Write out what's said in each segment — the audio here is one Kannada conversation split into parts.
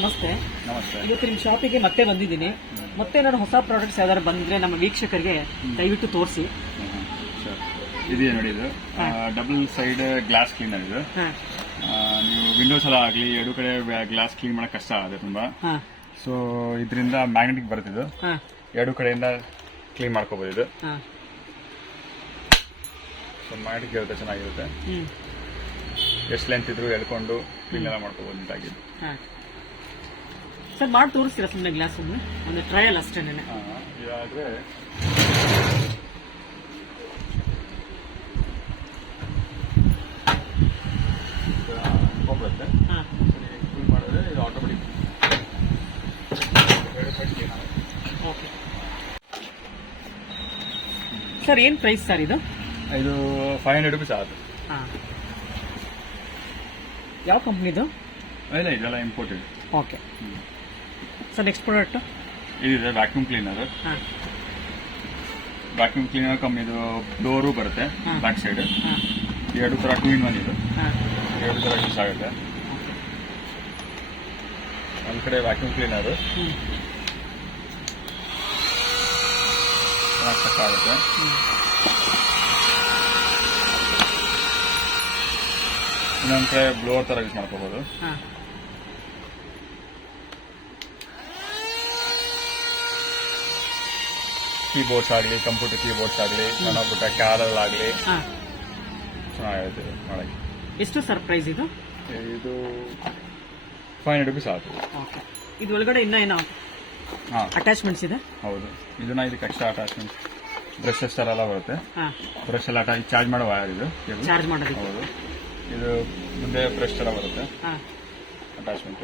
ನಮಸ್ತೆ. ನಮಸ್ತೆ. ಇವತ್ತು ನಿಮ್ಮ ಶಾಪಿಗೆ ಮತ್ತೆ ಬಂದಿದ್ದೀನಿ. ಮತ್ತೆ ನಾನು ಹೊಸ ಪ್ರಾಡಕ್ಟ್ಸ್ ಯಾವ್ದಾದ್ರು ಬಂದ್ರೆ ನಮ್ಮ ವೀಕ್ಷಕರಿಗೆ ದಯವಿಟ್ಟು ತೋರಿಸಿ. ಇದು ಇದೆಯಾ ನೋಡಿ ಇದು. ಡಬಲ್ ಸೈಡ್ ಗ್ಲಾಸ್ ಕ್ಲೀನರ್ ಇದು. ನೀವು ವಿಂಡೋಸ್ ಎಲ್ಲ ಆಗಲಿ ಎರಡು ಕಡೆ ಗ್ಲಾಸ್ ಕ್ಲೀನ್ ಮಾಡಕ್ ಕಷ್ಟ ಆಗುತ್ತೆ ತುಂಬಾ. ಸೊ ಇದರಿಂದ ಮ್ಯಾಗ್ನೆಟಿಕ್ ಬರುತ್ತಿದ್ದು ಎರಡು ಕಡೆಯಿಂದ ಕ್ಲೀನ್ ಮಾಡ್ಕೋಬಹುದು ಇದು. ಸೊ ಮ್ಯಾಗ್ನೆಟಿಕ್ ಇರುತ್ತೆ ಚೆನ್ನಾಗಿರುತ್ತೆ. ಎಷ್ಟು ಲೆಂತ್ ಇದ್ರು ಎಳ್ಕೊಂಡು ಕ್ಲೀನ್ ಎಲ್ಲ ಮಾಡ್ಕೋಬಹುದು ನೀಟಾಗಿ ಸರ್ ಮಾಡಿ ತೋರಿಸ್ತೀರಾ ಸುಮ್ಮನೆ ಗ್ಲಾಸ್ ಒಮ್ಮೆ? ಒಂದು ಟ್ರಯಲ್ ಅಷ್ಟೇನೆ ಆ, ಇದಾದ್ರೆ ಬರುತ್ತೆ. ಫುಲ್ ಮಾಡಿದ್ರೆ ಇದು ಆಟೋಮೆಟಿಕ್ ಓಕೆ. ಸರ್ ಏನು ಪ್ರೈಸ್ ಸರ್ ಇದು? ಇದು ಫೈವ್ ಹಂಡ್ರೆಡ್ ರುಪೀಸ್ ಆಗುತ್ತೆ. ಹಾಂ. ಯಾವ ಕಂಪ್ನಿದು ಇಲ್ಲ ಇದೆಲ್ಲ imported okay. Sir next product ಇದಿದೆ ವ್ಯಾಕ್ಯೂಮ್ ಕ್ಲೀನರ್ ಹಾಂ. ವ್ಯಾಕ್ಯೂಮ್ ಕ್ಲೀನರ್ ಕಂಪ್ನಿದು ಡೋರು ಬರುತ್ತೆ ಬ್ಯಾಕ್ ಸೈಡ್ ಹಾಂ. ಎರಡು ಥರ ಟೂ ಇನ್ ಒನ್ ಇದು. ಹಾಂ. ಎರಡು ಥರ ಯೂಸ್ ಆಗುತ್ತೆ. ಒಂದು ಕಡೆ ವ್ಯಾಕ್ಯೂಮ್ ಕ್ಲೀನರು ಆಗುತ್ತೆ. ಇನ್ನೊಂದು ಕಡೆ ಬ್ಲೋರ್ ಥರ ಯೂಸ್ ಮಾಡ್ಕೋಬೋದು. ಹಾಂ. ಕೀಬೋರ್ಡ್ಸ್ ಆಗಲಿ ಕಂಪ್ಯೂಟರ್ ಕೀಬೋರ್ಡ್ಸ್ ಆಗಲಿ ಸಣ್ಣ ಪುಟ್ಟ ಕ್ಯಾರಲ್ಲಾಗಲಿ ಆಗಲಿ. ಚೆನ್ನಾಗಿರುತ್ತೆ ನೋಡಕ್ಕೆ ಎಷ್ಟು ಸರ್ಪ್ರೈಸ್ ಇದು? ಇದು ಫೈವ್ ಹಂಡ್ರೆಡ್ ರುಪೀಸ್ ಆಗ್ತದೆ ಇದು ಒಳಗಡೆ ಇನ್ನೂ ಏನೋ ಅಟ್ಯಾಚ್ಮೆಂಟ್ಸ್ ಇದೆ? ಹೌದು. ಇದನ್ನ ಇದಕ್ಕೆ ಎಕ್ಸ್ಟ್ರಾ ಅಟ್ಯಾಚ್ಮೆಂಟ್ ಬ್ರಷಸ್ ಥರ ಎಲ್ಲ ಬರುತ್ತೆ. ಬ್ರಷ್ ಎಲ್ಲ ಅಟ್ಯಾಚ್ ಚಾರ್ಜ್ ಮಾಡೋ ವಯರ್ ಇದು. ಚಾರ್ಜ್ ಮಾಡೋದು ಹೌದು. ಇದು ಮುಂದೆ ಬ್ರಷ್ ಥರ ಬರುತ್ತೆ. ಅಟ್ಯಾಚ್ಮೆಂಟ್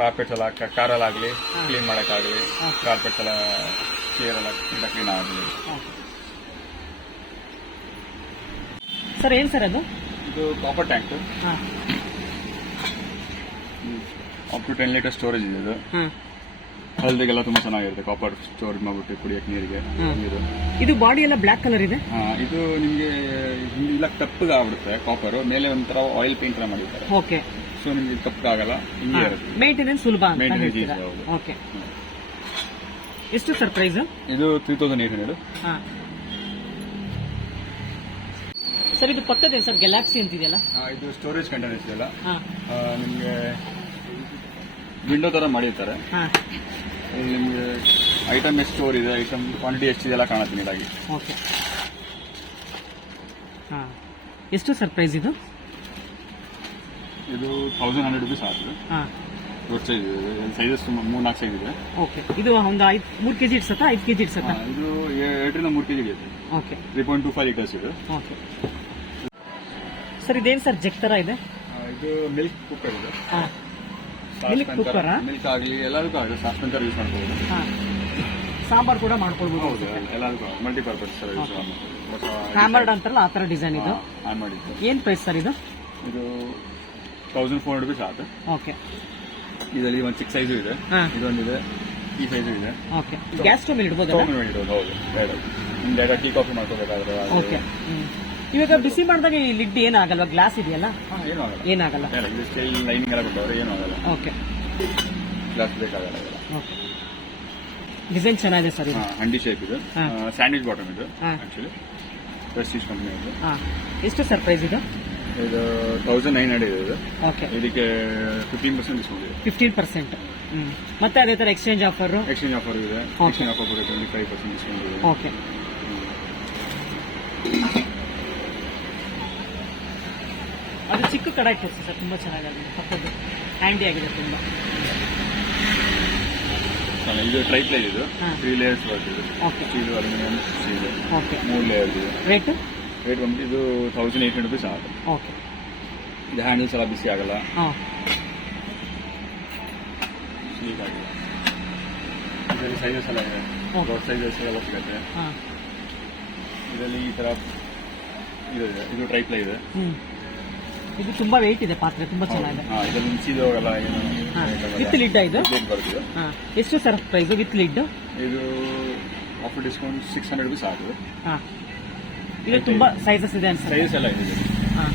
ಕಾರ್ಪೆಟ್ಸ್ ಎಲ್ಲ ಕಾರಲ್ಲಾಗಲಿ ಆಗಲಿ ಕ್ಲೀನ್ ಮಾಡೋಕ್ಕಾಗಲಿ ಕಾರ್ಪೆಟ್ ಕಾರ್ಪೆಟ್ಸ್ ಎಲ್ಲ ಚೇರ್ ಎಲ್ಲ ಕ್ಲೀನ್ ಆಗಲಿ. ಸರ್ ಏನು ಸರ್ ಅದು? ಇದು copper tank up to ten litre storage ಇದೆ ಇದು. ಹಾಂ ತುಂಬಾ ಚೆನ್ನಾಗಿರುತ್ತೆ. ಕಾಪರ್ ಸ್ಟೋರೇಜ್ ಮಾಡ್ಬಿಟ್ಟು ಕುಡಿಯೋಕೆ ನೀರಿಗೆ. ನೀರು. ಇದು ಬಾಡಿ ಎಲ್ಲ ಬ್ಲಾಕ್ ಕಲರ್ ಇದೆ? ಇದು ನಿಮಗೆ ಇಲ್ಲ ಕಪ್ಪಗೆ ಆಗ್ಬಿಡುತ್ತೆ ಕಾಪರ್ ಮೇಲೆ ಒಂಥರ ಆಯಿಲ್ ಪೇಂಟ್ ಎಲ್ಲ ಮಾಡಿರ್ತಾರೆ. ಓಕೆ. ಸೊ ನಿಮ್ಗೆ ತಪ್ಪು ಆಗಲ್ಲ. ಇರುತ್ತೆ. ಮೇಂಟೆನೆನ್ಸ್ ಸುಲಭ ಅಂತ Maintenance ಹೇಳ್ತೀರಾ? easy, ಹೌದು. ಓಕೆ. ಎಷ್ಟು ಸರ್ ಪ್ರೈಸ್ ಇದು three thousand eight hundred sir ಇದು ಪಕ್ಕದ ಸರ್ ಗ್ಯಾಲಾಕ್ಸಿ ಅಂತಿದೆಯಲ್ಲ? ಇದು ಸ್ಟೋರೇಜ್ ಕಂಟೈನರ್ಸ್ ಇದೆಯಲ್ಲ ಹಾ. ನಿಮಗೆ ವಿಂಡೋ ತರ ಮಾಡಿರ್ತಾರೆ. ಹಾಂ. ನಿಮಗೆ ಐಟಮ್ ಎಷ್ಟು ಸ್ಟೋರ್ ಇದೆ ಐಟಮ್ ಕ್ವಾಂಟಿಟಿ ಎಷ್ಟಿದೆ ಎಲ್ಲ ಕಾಣುತ್ತೆ ನೀಟಾಗಿ ಓಕೆ. ಹಾಂ. ಎಷ್ಟು ಸರ್ ಪ್ರೈಸ್ ಇದು? ಇದು ತೌಸಂಡ್ ಹಂಡ್ರೆಡ್ ರುಪೀಸ್ ಆಗ್ತದೆ ಹಾಂ. ದೊಡ್ಡ ಸೈಜ್ ಇದೆ. ಸೈಜಸ್ ಮೂರು ನಾಲ್ಕು ಸೈಜ್ ಇದೆ. ಓಕೆ. ಇದು ಒಂದು ಐದು ಮೂರು ಕೆ ಜಿ ಇಡ್ಸತ್ತಾ ಐದು ಕೆ ಜಿ ಇಡ್ಸತ್ತಾ? ಹಾ, ಇದು ಎರಡರಿಂದ ಮೂರು ಕೆ ಜಿ ಇದೆ okay. Three point two five litres ಇದು. ಓಕೆ. ಸರ್ ಇದೇನು ಸರ್ ಜೆಕ್ ಥರ ಇದೆ ಇದು ಮಿಲ್ಕ್ ಕುಕ್ಕರ್ ಇದೆ. ಹಾಂ. ಮಿಲ್ಕ್ ಆಗಲಿ ಎಲ್ಲದಕ್ಕೂ ಆಗುತ್ತೆ ಸಾಸ್ಪೆನ್ ಥರ ಯೂಸ್ ಮಾಡ್ಬೋದು. ಹಾಂ. ಸಾಂಬಾರು ಕೂಡ ಮಾಡ್ಕೊಳ್ಬೋದು ಹೌದು ಎಲ್ಲದಕ್ಕೂ ಮಲ್ಟಿಪರ್ಪಸ್ ಸರ್ ಯೂಸ್. ಮಾಡ್ಬೋದು. ಹ್ಯಾಮರ್ಡ್ ಅಂತಾರಲ್ಲ ಆ ಥರ ಡಿಸೈನ್ ಇದು? ಮಾಡಿದ್ದು. ಏನು ಪ್ರೈಸ್ ಸರ್ ಇದು? ಇದು ತೌಸಂಡ್ ಫೋರ್ ಹಂಡ್ರೆಡ್ ರುಪೀಸ್ ಆಗುತ್ತೆ. ಓಕೆ ಇದರಲ್ಲಿ ಒಂದು ಚಿಕ್ಕ ಸೈಜು ಇದೆ. ಹಾಂ. ಇದೆ ಈ ಸೈಜು ಇದೆ. ಓಕೆ ಗ್ಯಾಸ್ ಸ್ಟವ್ ಮೇಲೆ ಇಡ್ಬೋದಲ್ಲ ಟೋಮನ್ ಇಡೋದು ಹೌದು. ಬೇಡ ನಿಮ್ಗೆ ಟೀ ಕಾಫಿ ಮಾಡ್ಕೋಬೇಕಾದ್ರೆ ಓಕೆ. ಇವಾಗ ಬಿಸಿ ಮಾಡಿದಾಗ ಈ ಲಿಡ್ ಏನಾಗಲ್ವಾ? ಗ್ಲಾಸ್ ಇದೆಯಲ್ಲ? ಹಾಂ ಏನೂ ಆಗಲ್ಲ ಏನಾಗಲ್ಲ ಇಲ್ಲ, ಇದು ಸ್ಟೈಲ್ ಲೈನಿಂಗ್ ಎಲ್ಲ ಬಿಟ್ಟವ್ರೆ ಏನೂ ಆಗಲ್ಲ ಓಕೆ. ಗ್ಲಾಸ್ ಬೇಕಾಗಲ್ಲ ಇದೆಲ್ಲ ಓಕೆ. ಡಿಸೈನ್ ಚೆನ್ನಾಗಿದೆ ಸರ್ ಇದು. ಹಾಂ ಹಂಡಿ ಶೇಪ್ ಇದು. ಹಾ. ಸ್ಯಾಂಡ್ವಿಚ್ ಬಾಟಮ್ ಇದು ಹಾ. ಆ್ಯಕ್ಚುಲಿ ಪ್ರೆಸ್ಟೀಜ್ ಕಂಪ್ನಿ ಇದು. ಹಾಂ. ಎಷ್ಟು ಸರ್ ಪ್ರೈಸ್ ಇದು? ಇದು ತೌಸಂಡ್ ನೈನ್ ಹಂಡ್ರೆಡ್ ಇದೆ ಇದು. ಓಕೆ. ಇದಕ್ಕೆ ಫಿಫ್ಟೀನ್ ಪರ್ಸೆಂಟ್ ಡಿಸ್ಕೌಂಟ್ ಇದೆ. ಫಿಫ್ಟೀನ್ ಪರ್ಸೆಂಟ್ ಹ್ಞೂ ಮತ್ತೆ ಅದೇ ಥರ ಎಕ್ಸ್ಚೇಂಜ್ ಆಫರ್ ಎಕ್ಸ್ಚೇಂಜ್ ಆಫರ್ ಇದೆ. ಎಕ್ಸ್ಚೇಂಜ್ ಆಫರ್ ಕೂಡ ಟ್ವೆಂಟಿ ಫೈವ್ ಪರ್ಸೆಂಟ್ ಡಿಸ್ಕೌಂಟ್ ಇದೆ. ಓಕೆ ಅದು ಚಿಕ್ಕ ಕಡಾಯಿ ತೋರಿಸಿ ಸರ್ ತುಂಬ ಚೆನ್ನಾಗಿದೆ ಪಕ್ಕದ್ದು ಹ್ಯಾಂಡಿ ಆಗಿದೆ ತುಂಬ. ಇದು ಟ್ರೈ ಪ್ಲೇ ಇದು. ಹಾ. Three layers okay steel aluminium steel okay ಮೂರು ಲೇಯರ್ಸ್ ಇದೆ. ರೇಟು ರೇಟ್ ಬಂದು ಇದು ತೌಸಂಡ್ ಏಟ್ ಹಂಡ್ರೆಡ್ ರುಪೀಸ್ ಆಗುತ್ತೆ. ಓಕೆ ಇದು ಹ್ಯಾಂಡಲ್ಸ್ ಎಲ್ಲ ಬಿಸಿ ಆಗಲ್ಲ. ಹಾಂ. ಹೀಗಾಗಿ ಇದರಲ್ಲಿ ಸೈಜಸ್ ಎಲ್ಲ ಇದೆ. Okay. ದೊಡ್ಡ ಸೈಜಸ್ ಎಲ್ಲ ಸಿಗುತ್ತೆ. ಹಾಂ. ಇದರಲ್ಲಿ ಈ ಥರ ಇದು ಇದೆ. ಇದು ಟ್ರೈ ಪ್ಲೇ ಇದೆ. ಇದು ತುಂಬಾ ವೆಯ್ಟ್ ಇದೆ ಪಾತ್ರೆ ತುಂಬಾ ಚೆನ್ನಾಗಿದೆ. ವಿತ್ ಲಿಡ್ ಇದು? ಎಷ್ಟು ಸರ್ ಪ್ರೈಸ್ ವಿತ್ ಲಿಡ್ ಇದು offer discount six hundred rupees ಹಾಂ. ಇದು ತುಂಬಾ ಸೈಜಸ್ ಇದೆ ಅನ್ಸುತ್ತೆ. ಸೈಜಸ್ ಎಲ್ಲ ಇದೆ. ಹಾಂ.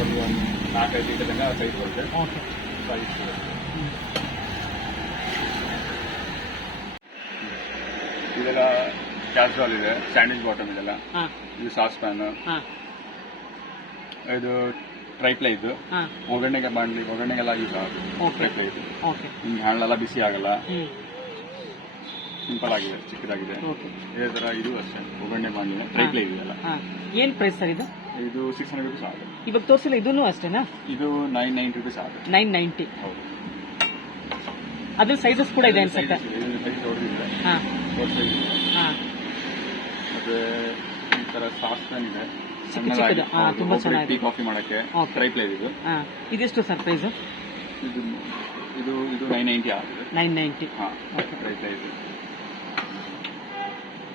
ಒಂದು ನಾಲ್ಕೈದು ಲೀಟರ್ ತನಕ ಸೈಜ್ ಬರುತ್ತೆ. ಓಕೆ. ಸೈಜ್ ಇದೆಲ್ಲ ಕ್ಯಾಸ್ಟ್ರಾಲ್ ಇದೆ ಸ್ಯಾಂಡ್ವಿಚ್ ಬಾಟಮ್ ಇದೆಲ್ಲ. ಹಾಂ. ಇದು ಸಾಸ್ ಪ್ಯಾನ್ ಹಾ. ಇದು ಟ್ರೈಪ್ಲೈ ಇದು. ಹಾ. ಒಗ್ಗರಣೆಗೆ ಬಾಣಲಿ ಒಗ್ಗರಣೆಗೆಲ್ಲ ಯೂಸ್ ಆಗುತ್ತೆ. Okay. ಟ್ರೈಪ್ಲೈ ಇದು. ಓಕೆ ನಿಮ್ಗೆ ಹಣ್ಣೆಲ್ಲ ಬಿಸಿ ಆಗಲ್ಲ. ಹ್ಮ್. ಸಿಂಪಲ್ ಆಗಿದೆ ಚಿಕ್ಕದಾಗಿದೆ. ಓಕೆ ಇದೇ ತರ ಇದು ಅಷ್ಟೇ ಒಗ್ಗರಣೆ ಬಾಣಲಿ ಟ್ರೈಪ್ಲೈ ಇದೆಯಲ್ಲ ಹಾ. ಏನ್ ಪ್ರೈಸ್ ಸರ್ ಇದು? ಇದು ಸಿಕ್ಸ್ ಹಂಡ್ರೆಡ್ ರುಪೀಸ್ ಆಗುತ್ತೆ. ಇವಾಗ ತೋರಿಸಿಲ್ಲ ಇದನ್ನು ಅಷ್ಟೇನಾ? ಇದು ನೈನ್ ನೈನ್ ರುಪೀಸ್ ಆಗುತ್ತೆ. ನೈನ್ ನೈಂಟಿ ಹೌದು. ಅದ್ರ ಸೈಜಸ್ ಕೂಡ ಇದೆ ಅನ್ಸುತ್ತೆ. ಸೈಜ್ ದೊಡ್ಡದಿದೆ. ಹಾ. ದೊಡ್ಡ ಸೈಜ್ ಇದೆ. ಹಾ. ಮತ್ತೆ ಈ ತರ ಸಾಸ್ ಪ್ಯಾನ್ ಇದೆ. ಚಿಕ್ಕ ಚಿಕ್ಕದು. ಹಾ, ತುಂಬಾ ಚೆನ್ನಾಗಿದೆ. ಕಾಫಿ ಮಾಡಕ್ಕೆ Okay. ಪ್ಲೇಸ್ ಇದು. ಹಾ ಇದೆಷ್ಟು ಸರ್ ಪ್ರೈಸ್ ಇದು ಇದು ಇದು ನೈನ್ ನೈಂಟಿ ಆಗುತ್ತೆ. ನೈನ್ ನೈಂಟಿ ಹಾ ಪ್ಲೇಸ್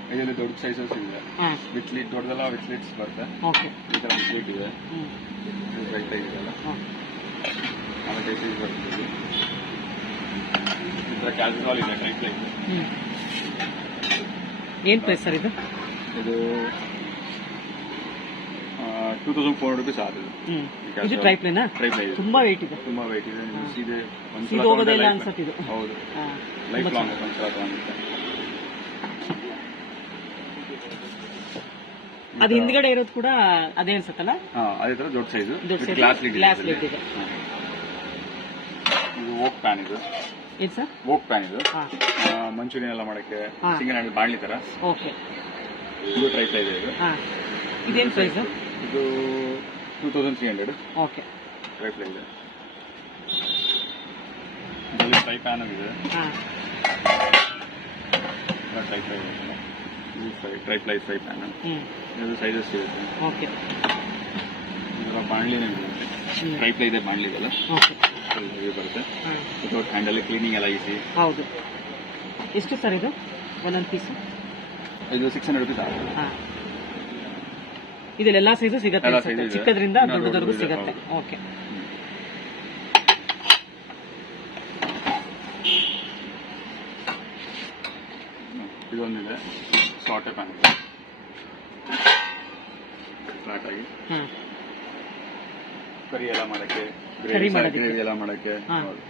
ಇದರಲ್ಲಿ ದೊಡ್ಡ ಸೈಜಸ್ ಇದೆ. ಹಾ. ವಿತ್ ಲಿಟ್ ದೊಡ್ಡದೆಲ್ಲ ವಿತ್ ಲಿಟ್ಸ್ ಬರುತ್ತೆ. ಓಕೆ ಈ ಥರ ವಿತ್ ಲೀಡ್ ಇದೆ. ಹ್ಮ್. ಇದು ಟ್ರೈಪ್ಲೈ ಇದೆಲ್ಲ. ಆಮೇಲೆ ಸೈಜ್ ಬರುತ್ತೆ ಇದು. ಈ ಥರ ಕ್ಯಾಸ್ಟ್ರಾಲ್ ಇದೆ ಟ್ರೈ ಪ್ಲೇಸ್ ಹ್ಮ್. ಏನ್ ಪ್ರೈಸ್ ಸರ್ ಇದು? ಇದು ಟೂ ತೌಸಂಡ್ ಫೋರ್ ರುಪೀಸ್ ಹ್ಮ್. ಇದು ಟ್ರೈಪ್ಲೇನಾ ಟ್ರೈಪ್ಲೈ ಇದೆ. ತುಂಬಾ ವೆಯ್ಟ್ ಇದೆ. ತುಂಬಾ ವೆಯ್ಟ್ ಇದೆ. ಇದೆ ಒಂದ್ಸಲ ಇದು ಹೋಗೋದೇ ಇಲ್ಲ ಅನ್ಸತ್ತೆ ಇದು. ಹೌದು. ಲೈಫ್ ಲಾಂಗ್ ಒಂದ್ಸಲ ತಗೊಂಡಿದ್ದೆ ಅದು ಹಿಂದ್ಗಡೆ ಇರೋದು ಕೂಡ ಅದೇ ಅನ್ಸತ್ತಲ್ಲ? ಹಾ ಅದೇ ತರ ದೊಡ್ಡ ಸೈಜ್ ದೊಡ್ಡ ಗ್ಲಾಸ್ ಲಿಡ್ glass lid ಇದೆ. ಇದು ಓಕ್ ಪ್ಯಾನ್ ಇದು. ಏನ್ ಸರ್? ಓಕ್ ಪ್ಯಾನ್ ಇದು. ಮಂಚೂರಿಯನ್ ಎಲ್ಲ ಮಾಡಕ್ಕೆ. ಸಿಂಗಲ್ ಹ್ಯಾಂಡಲ್ ಬಾಣ್ಲಿ ತರ. ಓಕೆ. ಇದು ಟ್ರೈಪ್ಲೈ ಇದೆ ಇದು. ಹಾ. ಇದೇನ್ ಪ್ರೈಸ್ ಇದು two thousand three hundred okay triply ಇದೆ. ಇದರಲ್ಲಿ ಫ್ರೈ ಪ್ಯಾನ್ ಇದೆ. ಹಾ. ಟ್ರೈಪ್ಲೈ ಇದೆ ಇದು ಫ್ರೈ ಫ್ರೈ ಪ್ಯಾನ್ ಇದು ಸೈಜಸ್ ಓಕೆ ಇದರ ಬಾಣ್ಲಿನೇ ಇದೆ. ಹ್ಮ್. ಟ್ರೈಪ್ಲೈ ಇದೆ ಬಾಣ್ಲಿ ಇದೆಲ್ಲ. ಓಕೆ ಫುಲ್ ಬರುತ್ತೆ. ವಿತೌಟ್ ಹ್ಯಾಂಡಲ್ ಕ್ಲೀನಿಂಗ್ ಎಲ್ಲ ಈಸಿ ಹೌದು. ಎಷ್ಟು ಸರ್ ಇದು? ಒಂದೊಂದು ಪೀಸ್ ಇದು ಸಿಕ್ಸ್ ಹಂಡ್ರೆಡ್ ರುಪೀಸ್ ಆಗುತ್ತೆ. ಹಾ. ಇದೆಲ್ಲ ಸೈಜು ಸಿಗುತ್ತೆ ಎಲ್ಲ ಅನ್ಸುತ್ತೆ. size ಇದೆ. ಚಿಕ್ಕದ್ರಿಂದ ಇನ್ನ ದೊಡ್ಡದವರೆಗೂ ದೊಡ್ಡದು ಇದೆ, ಸಿಗುತ್ತೆ ಓಕೆ ಇದೊಂದಿದೆ ಸಾಟೆ ಪ್ಯಾನ್ ಫ್ಲಾಟ್ ಆಗಿ ಹ್ಮ್ ಕರಿ ಎಲ್ಲ ಮಾಡಕ್ಕೆ ಕರಿ ಮಾಡೋದಕ್ಕೆ. ಗ್ರೇವಿ ಎಲ್ಲ ಮಾಡಕ್ಕೆ ಹಾ. ಹೌದು.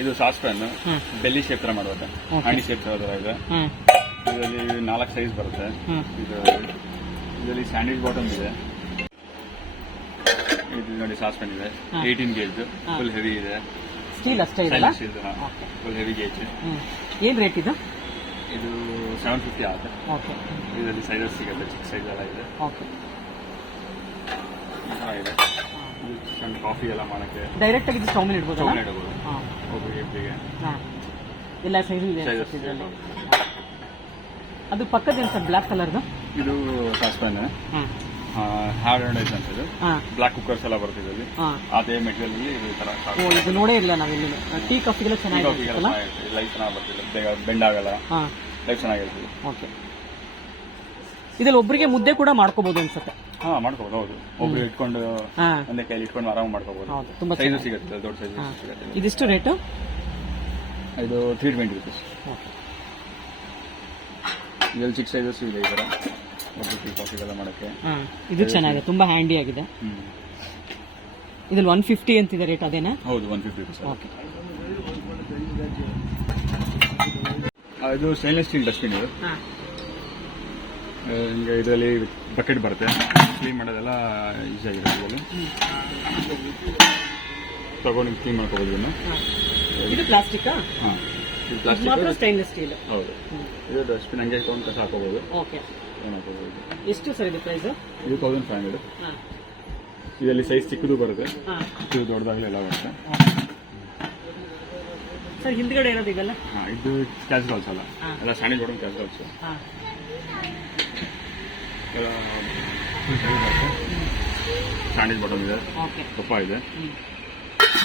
ಇದು ಸಾಸ್ ಪ್ಯಾನ್ ಬೆಲ್ಲಿ ಶೇಪ್ ತರ ಮಾಡುತ್ತೆ. Okay. ಶೇಪ್ ತರ ಇದೆ. ಇದರಲ್ಲಿ ನಾಲ್ಕು ಸೈಜ್ ಬರುತ್ತೆ. ಇದು ಇದರಲ್ಲಿ ಸ್ಯಾಂಡ್ವಿಚ್ ಬಾಟಮ್ ಇದೆ. ಇದು ನೋಡಿ ಸಾಸ್ ಪ್ಯಾನ್ ಇದೆ. ಏಯ್ಟೀನ್ ಗೇಜ್ ಫುಲ್ ಹೆವಿ ಇದೆ. ಸ್ಟೀಲ್ ಅಷ್ಟೇ ಇದೆ ಫುಲ್ ಹೆವಿ ಗೇಜ್ ಏನ್ ರೇಟ್ ಇದು? ಇದು ಸೆವೆನ್ ಫಿಫ್ಟಿ ಆಗುತ್ತೆ. ಓಕೆ ಇದರಲ್ಲಿ ಸೈಜಸ್ ಸಿಗುತ್ತೆ. ಚಿಕ್ಕ ಸೈಜ್ ಎಲ್ಲ ಇದೆ. ಓಕೆ ಚೆನ್ನಾಗಿದೆ ಸಣ್ಣ ಕಾಫಿ ಎಲ್ಲ ಮಾಡಕ್ಕೆ. ಡೈರೆಕ್ಟ್ ಆಗಿ ಸ್ಟವ್ ಮೇಲೆ ಇಡ್ಬೋದಲ್ಲ? ಚೌನ್ ಇಡಬಹುದು ಹಾ. ಒಬ್ಬರಿಗೆ ಇಬ್ಬರಿಗೆ ಹಾ. ಎಲ್ಲ ಸೈಜು ಇದೆ Sizes. ಇದರಲ್ಲಿ ಅದು ಪಕ್ಕದೇನು ಸರ್ ಬ್ಲ್ಯಾಕ್ ಕಲರ್ದು ಇದು ಸಾಸ್ ಪ್ಯಾನ್ ಹಾಂ. ಐಸ್ ಅಂತ ಇದು. ಹಾಂ. ಬ್ಲಾಕ್ ಕುಕ್ಕರ್ಸ್ ಎಲ್ಲ ಬರುತ್ತೆ ಇದರಲ್ಲಿ. ಹಾಂ. ಅದೇ ಮೆಟೀರಿಯಲ್ ಈ ತರ ಓ ಇದು ನೋಡೇ ಇಲ್ಲ ನಾವೆಲ್ಲಿ ಟೀ ಕಾಫಿಗೆಲ್ಲ ಚೆನ್ನಾಗಿರುತ್ತಲ್ಲ ಲೈಫ್ ಚೆನ್ನಾಗಿ ಬರ್ತಿಲ್ಲ ಬೇಗ ಬೆಂಡ್ ಆಗಲ್ಲ ಹಾಂ ಲೈಫ್ ಚೆನ್ನಾಗಿರ್ತದೆ ಓಕೆ ಇದ್ರಲ್ಲಿ ಒಬ್ಬರಿಗೆ ಮುದ್ದೆ ಕೂಡ ಮಾಡ್ಕೋಬಹುದು ಅನ್ಸುತ್ತೆ. ಹಾ ಮಾಡ್ಕೋಬಹುದು ಹೌದು. ಒಬ್ರು ಇಟ್ಕೊಂಡು ಹಾ. ಒಂದೇ ಕೈಲಿ ಇಟ್ಕೊಂಡು ಆರಾಮ್ ಮಾಡ್ಕೋಬಹುದು ಹೌದು ತುಂಬಾ ಸೈಜ್ ಚೆನ್ನಾಗಿ. ಸಿಗುತ್ತೆ ದೊಡ್ಡ ಸೈಜ್. ಸಿಗುತ್ತೆ ಇದಿಷ್ಟು ರೇಟು? ಇದು ತ್ರೀ ಟ್ವೆಂಟಿ ರುಪೀಸ್ ಓಕೆ. ಇದರಲ್ಲಿ ಚಿಕ್ಕ ಸೈಜಸ್ ಇದೆ ಈ ಥರ ಟೀ ಕಾಫಿಗೆಲ್ಲ ಮಾಡೋಕ್ಕೆ. ಹಾಂ ಇದು ಚೆನ್ನಾಗಿದೆ ತುಂಬಾ ಹ್ಯಾಂಡಿ ಆಗಿದೆ. ಇದ್ರಲ್ಲಿ ಒನ್ ಫಿಫ್ಟಿ ಅಂತಿದೆ ರೇಟ್ ಅದೇನಾ? ಹೌದು ಒನ್ ಫಿಫ್ಟಿ ರುಪೀಸ್ ಓಕೆ. ಇದು ಸ್ಟೈನ್ಲೆಸ್ ಸ್ಟೀಲ್ ಡಸ್ಟ್ಬಿನ್ ಇದು. ಹಾಂ. ನಿಮ್ಗೆ ಇದರಲ್ಲಿ ಬಕೆಟ್ ಬರುತ್ತೆ. ಕ್ಲೀನ್ ಮಾಡೋದೆಲ್ಲ ಈಸಿ ಆಗಿರುತ್ತೆ ಇದರಲ್ಲಿ. ತಗೊಂಡು ಕ್ಲೀನ್ ಮಾಡ್ಕೋಬೋದು ಇದನ್ನು. ಇದು ಪ್ಲಾಸ್ಟಿಕ್ಕಾ ಹಾಂ. ಇದು ಇದು ಮಾತ್ರ ಪ್ಲಾಸ್ಟಿಕ್ ಸ್ಟೈನ್ಲೆಸ್ ಸ್ಟೀಲ್ ಹೌದು. ಇದು ಡಸ್ಟ್ಬಿನ್ ಹಂಗೆ ತೊಗೊಂಡು ಕಸ ಹಾಕೋಬೋದು. ಓಕೆ. ಏನು ಹಾಕೋಬೋದು? ಎಷ್ಟು ಸರ್ ಇದು ಪ್ರೈಸ್ ಇದು ತೌಸಂಡ್ ಫೈವ್ ಹಂಡ್ರೆಡ್ ಹಾಂ. ಇದರಲ್ಲಿ ಸೈಜ್ ಚಿಕ್ಕದು ಬರುತ್ತೆ. ಹಾಂ. ಇದು ದೊಡ್ಡದಾಗಲಿ ಎಲ್ಲ ಬರುತ್ತೆ. ಸರ್ ಹಿಂದ್ಗಡೆ ಇರೋದು ಇದೆಲ್ಲ? ಹಾಂ ಇದು ಕ್ಯಾಸ್ಗಾಲ್ಸ್ ಅಲ್ಲ. ಹಾ. ಎಲ್ಲ ಸ್ಯಾಂಡಲ್ ಕ್ಯಾಶ್ ಗಾಲ್ಸ್ ಹಾಂ. ಸ್ಯಾಂಡಿಲ್ ಬಾಟಮ್ ಇದೆ. ಓಕೆ ತುಪ್ಪ ಇದೆ.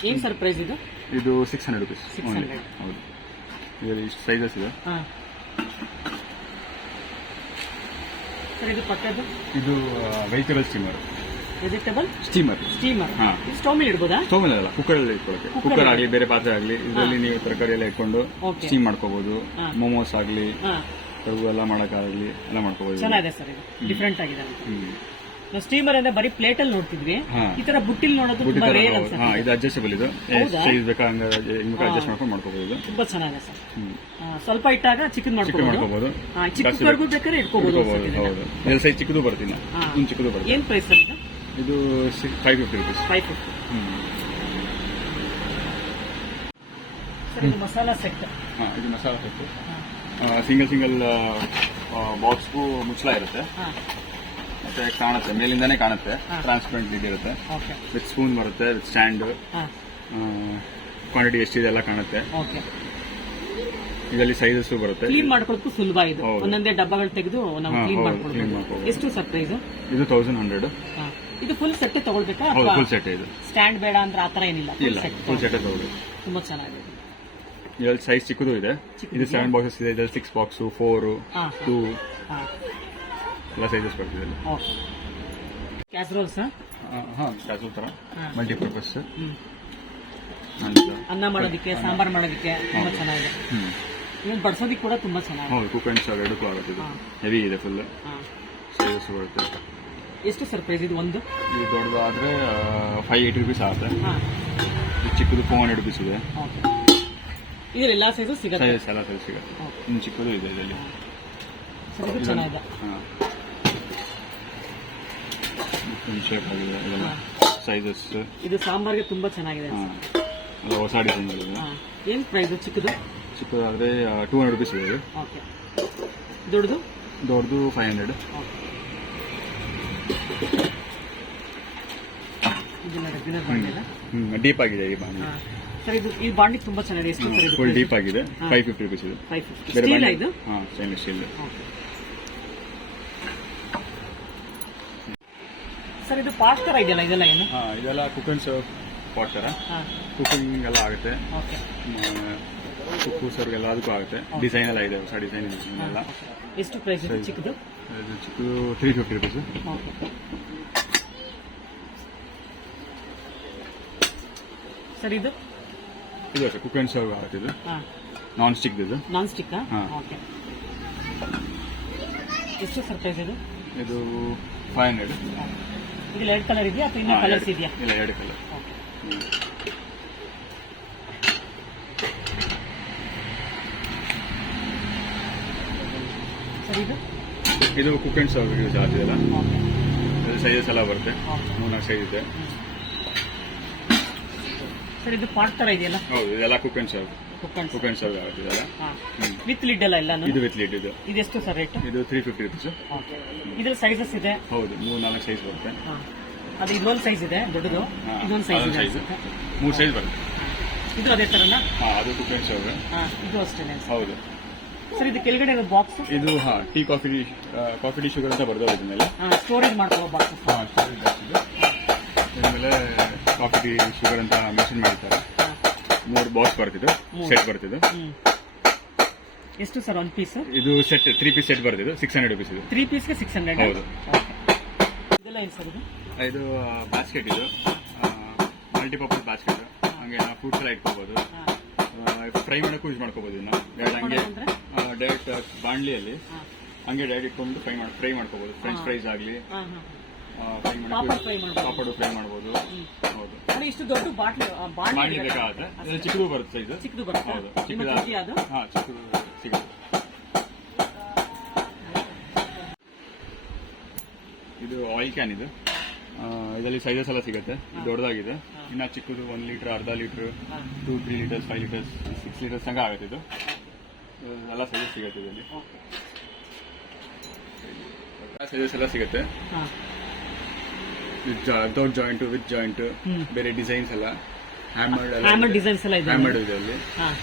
ಏನು ಸರ್ ಪ್ರೈಸ್ ಇದು ಇದು ಸಿಕ್ಸ್ ಹಂಡ್ರೆಡ್ ರುಪೀಸ್ 600. ಹೌದು. ಇದರಲ್ಲಿ ಇಷ್ಟು ಸೈಜಸ್ ಇದೆ. ಸರ್ ಇದು ಪಕ್ಕದ್ದು ಇದು vehicle steamer vegetable steamer steamer stove ಮೇಲೆ ಇಡ್ಬೋದಾ? ಸ್ಟವ್ ಅಲ್ಲ ಕುಕ್ಕರ್ ಅಲ್ಲಿ ಇಟ್ಕೊಳ್ಳೋಕೆ. ಕುಕ್ಕರ್? ಆಗಲಿ ಬೇರೆ ಪಾತ್ರೆ ಆಗಲಿ ಇದರಲ್ಲಿ ನೀವು ತರಕಾರಿ ಎಲ್ಲ ಇಟ್ಕೊಂಡು. ಸ್ಟೀಮ್ ಮಾಡ್ಕೋಬಹುದು. ಮೋಮೋಸ್ ಆಗಲಿ. ಕಡುಬು ಎಲ್ಲ ಮಾಡೋಕ್ಕಾಗಲಿ ಎಲ್ಲ ಮಾಡ್ಕೋಬಹುದು ಚೆನ್ನಾಗಿದೆ ಸರ್ ಇದು. ಡಿಫ್ರೆಂಟ್ ಆಗಿದೆ ಅಂತ. ಹ್ಮ್. ನಾವು ಸ್ಟೀಮರ್ ಅಂದ್ರೆ ಬರೀ ಪ್ಲೇಟ್ ಅಲ್ಲಿ ನೋಡ್ತಿದ್ವಿ. ಹಾ. ಈ ತರ ಬುಟ್ಟಿಲ್ ನೋಡೋದು ಬುಟ್ಟಿ ತುಂಬಾ ತರ ರೇರ್. ಹಾ ಅನ್ಸುತ್ತೆ. ಇದು ಅಡ್ಜಸ್ಟಬಲ್ ಇದು. ಹೌದಾ? ಸೈಜ್ ಬೇಕಾ ಹಂಗ ಹಿಂಗ. ಅಡ್ಜಸ್ಟ್ ಮಾಡ್ಕೊಂಡು ಮಾಡ್ಕೋಬಹುದು ತುಂಬಾ ಚೆನ್ನಾಗಿದೆ ಸರ್. ಹ್ಮ್. ಆ, ಸ್ವಲ್ಪ ಇಟ್ಟಾಗ ಚಿಕನ್ ಚಿಕ್ಕ ಮಾಡ್ಕೋಬಹುದು ಮಾಡ್ಕೋಬಹುದು ಚಿಕ್ಕವರೆಗೂ ಬೇಕಾದ್ರೆ ಇಟ್ಕೋಬಹುದು ಇಟ್ಕೋಬಹುದು ಹೌದು. ಇದು ಸೈಜ್ ಚಿಕ್ಕದು ಬರ್ತೀನಿ. ಹಾ. ಇನ್ನು ಚಿಕ್ಕದು ಬರ್ತೀನಿ. ಏನ್ ಪ್ರೈಸ್ ಸರ್ ಇದು? ಇದು five fifty rupees five fifty ಹ್ಮ್. ಸರ್ ಇದು ಮಸಾಲಾ ಸೆಟ್ ಹಾ ಇದು ಮಸಾಲ ಸೆಟ್ ಸಿಂಗಲ್ ಸಿಂಗಲ್ ಬಾಕ್ಸ್ಗೂ ಮುಚ್ಚಳ ಇರುತ್ತೆ. ಮತ್ತೆ ಕಾಣುತ್ತೆ ಮೇಲಿಂದಾನೇ ಕಾಣುತ್ತೆ. ಟ್ರಾನ್ಸ್ಪರೆಂಟ್ ಇದಿರುತ್ತೆ ಇರುತ್ತೆ. ವಿತ್ ಸ್ಪೂನ್ ಬರುತ್ತೆ ವಿತ್ ಸ್ಟ್ಯಾಂಡ್. ಕ್ವಾಂಟಿಟಿ ಎಷ್ಟಿದೆ ಎಲ್ಲ ಕಾಣುತ್ತೆ. ಇದರಲ್ಲಿ ಸೈಜಸ್ ಬರುತ್ತೆ. ಕ್ಲೀನ್ ಮಾಡ್ಕೊಳ್ಳೋದಕ್ಕೂ ಸುಲಭ ಇದು. ಒಂದೊಂದೇ ಡಬ್ಬಗಳು ತೆಗೆದು ನಾವು ಕ್ಲೀನ್ ಮಾಡ್ಕೊಬೋದು. ಎಷ್ಟು ಸರ್ ಪ್ರೈಸ್ ಇದು ತೌಸಂಡ್ ಹಂಡ್ರೆಡ್ ಇದು ಫುಲ್ ಸೆಟ್ ತಗೊಳ್ಬೇಕಾ ಫುಲ್ ಸೆಟ್ ಇದು. ಸ್ಟ್ಯಾಂಡ್ ಬೇಡ ಅಂದ್ರೆ ಆತರ ಏನಿಲ್ಲ? ಫುಲ್ ಇಲ್ಲ ಸೆಟ್ ಫುಲ್ ಸೆಟ್ ತಗೊಳ್ಳಿ ತುಂಬಾ ಚೆನ್ನಾಗಿದೆ. ಇದರಲ್ಲಿ ಸೈಜ್ ಚಿಕ್ಕದು ಇದೆ. ಇದು ಸೆವೆನ್ ಬಾಕ್ಸಸ್ ಇದೆ. ಇದರಲ್ಲಿ ಸಿಕ್ಸ್ ಬಾಕ್ಸು ಫೋರ್ ಟೂ ಎಲ್ಲ ಸೈಜಸ್ ಬರ್ತಿದೆ ಇಲ್ಲಿ. ಕ್ಯಾಸ್ರೋಲ್ ಸರ್ ಹಾಂ ಕ್ಯಾಸ್ರೋಲ್ ಥರ. ಮಲ್ಟಿಪರ್ಪಸ್ ಅನ್ನ ಮಾಡೋದಕ್ಕೆ ಸಾಂಬಾರ್ ಮಾಡೋದಕ್ಕೆ ತುಂಬಾ ಚೆನ್ನಾಗಿದೆ. ಇವನ್ ಬಡ್ಸೋದಿಕ್ ಕೂಡ ತುಂಬಾ ಚೆನ್ನಾಗಿದೆ. ಹೌದು ಕುಕ್ ಆ್ಯಂಡ್ ಸರ್ವ್ ಎರಡಕ್ಕೂ ಆಗುತ್ತೆ ಇದು. ಹೆವಿ ಇದೆ ಫುಲ್. ಸೈಜಸ್ ಬರುತ್ತೆ. ಎಷ್ಟು ಸರ್ ಪ್ರೈಸ್ ಇದು ಒಂದು? ಇದು ದೊಡ್ಡದಾದರೆ ಫೈವ್ ಏಯ್ಟಿ ರುಪೀಸ್ ಆಗುತ್ತೆ. ಚಿಕ್ಕದು ಫೋರ್ ಹಂಡ್ರೆಡ್ ರುಪೀಸ್ ಇದೆ. ಓಕೆ. ಇದ್ರಲ್ಲಿ ಎಲ್ಲಾ ಸೈಜು ಸಿಗುತ್ತೆ. ಸೈಜಸ್ ಎಲ್ಲ ಸೈಜ್ ಸಿಗುತ್ತೆ. ನಿಮ್ಮ ಇನ್ನು ಚಿಕ್ಕದು ಇದೆ ಇದರಲ್ಲಿ. ಸರ್ ಇದು ಚೆನ್ನಾಗಿದೆ. ಹಾಂ. ಶೇಪ್ ಆಗಿದೆ ಇದೆಲ್ಲ. ಸೈಜಸ್ ಇದು ಸಾಂಬಾರ್ಗೆ ತುಂಬಾ ಚೆನ್ನಾಗಿದೆ. ಹಾಂ. ಎಲ್ಲ ಹೊಸ ಡಿಸೈನ್ ಇದೆ. ಏನು ಪ್ರೈಸ್ ಚಿಕ್ಕದು? ಚಿಕ್ಕದಾದರೆ ಟೂ ಹಂಡ್ರೆಡ್ ರುಪೀಸ್ ಇದೆ ಓಕೆ. ದೊಡ್ಡದು? ದೊಡ್ಡದು ಫೈವ್ ಹಂಡ್ರೆಡ್ ಡೀಪ್ ಆಗಿದೆ ಈ ಹಾ. ಸರ್ ಇದು ಈ ಬಾಂಡಿ ತುಂಬಾ ಚೆನ್ನಾಗಿದೆ ಎಷ್ಟು ಸರ್ ಇದು ಫುಲ್ ಡೀಪ್ ಆಗಿದೆ. ಹಾ. ಫೈವ್ ಫಿಫ್ಟಿ ರುಪೀಸ್ ಇದು. ಫೈವ್ ಫಿಫ್ಟಿ ಬೇರೆ ಸ್ಟೀಲ್ ಬಾಂಡಿ ಇದು? ಹಾಂ ಸ್ಟೈನ್ಲೆಸ್ ಸ್ಟೀಲ್ ಓಕೆ. ಸರ್ ಇದು ಪಾಸ್ಟರ್ ಇದೆಯಲ್ಲ ಇದೆಲ್ಲ ಏನು? ಹಾಂ ಇದೆಲ್ಲ ಕುಕ್ ಸರ್ವ್ ಪಾಟ್ ಥರ ಹಾ. ಕುಕಿಂಗ್ ಎಲ್ಲ ಆಗುತ್ತೆ. ಓಕೆ. ಕುಕ್ಕು ಸರ್ವ್ ಎಲ್ಲ ಅದಕ್ಕೂ ಆಗುತ್ತೆ. ಡಿಸೈನ್ ಎಲ್ಲ ಇದೆ ಹೊಸ ಡಿಸೈನ್ ಎಲ್ಲ ಎಷ್ಟು ಪ್ರೈಸ್ ಇದೆ ಚಿಕ್ಕದು? ಇದು ಚಿಕ್ಕದು three fifty rupees okay. Sir ಇದು? ಇದು ಸರ್ ಕುಕ್ ಆ್ಯಂಡ್ ಸರ್ವ್ ಆಗುತ್ತೆ ಇದು. ಹಾಂ. ನಾನ್ ಸ್ಟಿಕ್ ಇದು. ನಾನ್ ಸ್ಟಿಕ್ ಹಾ. ಓಕೆ ಎಷ್ಟು ಸರ್ ಪ್ರೈಸ್ ಇದು ಇದು ಫೈವ್ ಹಂಡ್ರೆಡ್ ಇದು ಎರಡು ಕಲರ್ ಇದೆಯಾ ಅಥವಾ ಇನ್ನೂ ಕಲರ್ಸ್ ಇದೆಯಾ? ಇಲ್ಲ ಎರಡು ಕಲರ್ ಓಕೆ ಸರ್ ಇದು? ಇದು ಕುಕ್ ಆ್ಯಂಡ್ ಸರ್ವ್ ಯೂಸ್ ಆಗ್ತಿದೆಲ್ಲ ಓಕೆ ಸೈಜಸ್ ಎಲ್ಲ ಬರುತ್ತೆ. ಓಕೆ ಮೂರ್ನಾಲ್ಕು ಸೈಜ್ ಇದೆ. ಸರ್ ಇದು ಪಾಟ್ ತರ ಇದೆಯಲ್ಲ? ಹೌದು ಇದೆಲ್ಲ cook and serve cook and serve ಆಗುತ್ತೆ ಇದೆಲ್ಲ. ವಿತ್ ಲಿಡ್ ಎಲ್ಲ ಎಲ್ಲಾನು? ಇದು ವಿತ್ ಲಿಡ್ ಇದು. ಇದೆಷ್ಟು ಸರ್ ರೇಟ್ ಇದು ತ್ರೀ ಫಿಫ್ಟಿ ರುಪೀಸ್ ಓಕೆ ಇದ್ರ ಸೈಜಸ್ ಇದೆ? ಹೌದು ಮೂರು ನಾಲ್ಕು ಸೈಜ್ ಬರುತ್ತೆ. ಅದು ಇದೊಂದು ಸೈಜ್ ಇದೆ ದೊಡ್ಡದು. ಇದೊಂದು ಸೈಜ್ ಇದೆ. ಮೂರು ಸೈಜ್ ಬರುತ್ತೆ. ಇದು ಅದೇ ತರನ? ಹಾಂ ಅದು ಕುಕ್ ಅಂಡ್ ಸರ್ವ್ ಹಾಂ ಇದು ಅಷ್ಟೇನೆ ಹೌದು. ಸರ್ ಇದು ಕೆಳಗಡೆ ಬಾಕ್ಸ್ ಇದು ಹಾ tea coffee coffee tea sugar ಅಂತ ಬರ್ದವ್ರು ಮೇಲೆ ಸ್ಟೋರೇಜ್ ಮಾಡ್ಕೊಳ್ಳೋ ಬಾಕ್ಸ್ ಹಾಂ ಇದ್ರ ಮೇಲೆ ಕಾಫಿ ಶುಗರ್ ಅಂತ ಮೆನ್ಷನ್ ಮಾಡ್ತಾರೆ ಮೂರು ಬಾಕ್ಸ್ ಬರ್ತಿದ್ದು. ಸೆಟ್ ಬರ್ತಿದ್ದು ಎಷ್ಟು ಸರ್ ಒಂದು ಪೀಸ್ ಇದು ಸೆಟ್ ತ್ರೀ ಪೀಸ್ ಸೆಟ್ ಬರ್ತಿದ್ದು ಸಿಕ್ಸ್ ಹಂಡ್ರೆಡ್ ರುಪೀಸ್ ಇದು. ತ್ರೀ ಪೀಸ್ಗೆ ಸಿಕ್ಸ್ ಹಂಡ್ರೆಡ್ ಹೌದು. ಇದೆಲ್ಲ ಏನು ಸರ್ ಇದು? ಇದು ಬಾಸ್ಕೆಟ್ ಇದು. ಮಲ್ಟಿಪರ್ಪಸ್ ಬಾಸ್ಕೆಟ್ ಹಂಗೆ ನಾವು ಫ್ರೂಟ್ಸ್ ಎಲ್ಲ ಇಟ್ಕೋಬಹುದು ಫ್ರೈ ಮಾಡೋಕ್ಕೂ ಯೂಸ್ ಮಾಡ್ಕೋಬೋದು ಇದನ್ನ ಡೈರೆಕ್ಟ್ ಹಂಗೆ? ಡೈರೆಕ್ಟ್ ಬಾಂಡ್ಲಿಯಲ್ಲಿ ಹಂಗೆ ಡೈರೆಕ್ಟ್ ಇಟ್ಕೊಂಡು ಫ್ರೈ ಮಾಡಿ ಫ್ರೈ ಮಾಡ್ಕೋಬೋದು. ಫ್ರೆಂಚ್ ಫ್ರೈಸ್ ಆಗಲಿ. ಹಾಂ ಫ್ರೈ ಪಾಪಡ್ ಮಾಡ್ಬೋದು. ಪಾಪಡು ಫ್ರೈ ಮಾಡ್ಬೋದು. ಹೌದು. ಅಂದ್ರೆ ಇಷ್ಟು ದೊಡ್ಡ ಬಾಟ್ಲಿ ಬಾಣಿ ಬೇಕಾಗುತ್ತೆ. ಇದು ಚಿಕ್ಕದು ಬರುತ್ತೆ ಇದು. ಚಿಕ್ಕದು ಬರುತ್ತೆ. ಹೌದು. ಚಿಕ್ಕದು ಅದು ಹಾ ಚಿಕ್ಕದು ಸಿಗುತ್ತೆ. ಇದು ಆಯಿಲ್ ಕ್ಯಾನ್ ಇದು. ಇದರಲ್ಲಿ ಸೈಜಸ್ ಎಲ್ಲ ಸಿಗುತ್ತೆ. ದೊಡ್ಡದಾಗಿದೆ. ಇನ್ನ ಚಿಕ್ಕದು ಒನ್ ಲೀಟರ್ ಅರ್ಧ litre two three litres five litres six litres ಹಂಗೆ ಆಗುತ್ತೆ ಇದು. ಎಲ್ಲ ಸೈಜಸ್ ಸಿಗುತ್ತೆ ಇದರಲ್ಲಿ. ಸೈಜಸ್ ಎಲ್ಲ ಸಿಗುತ್ತೆ. With joint with joint. ಬೇರೆ ಡಿಸೈನ್ಸ್ ಎಲ್ಲ ಹ್ಯಾಮರ್ಡ್ ಹ್ಯಾಮರ್ ಡಿಸೈನ್ಸ್ ಎಲ್ಲ ಇದೆ ಹ್ಯಾಮರ್ಡ್ ಇದೆ ಅಲ್ಲಿ. ಹಾಂ.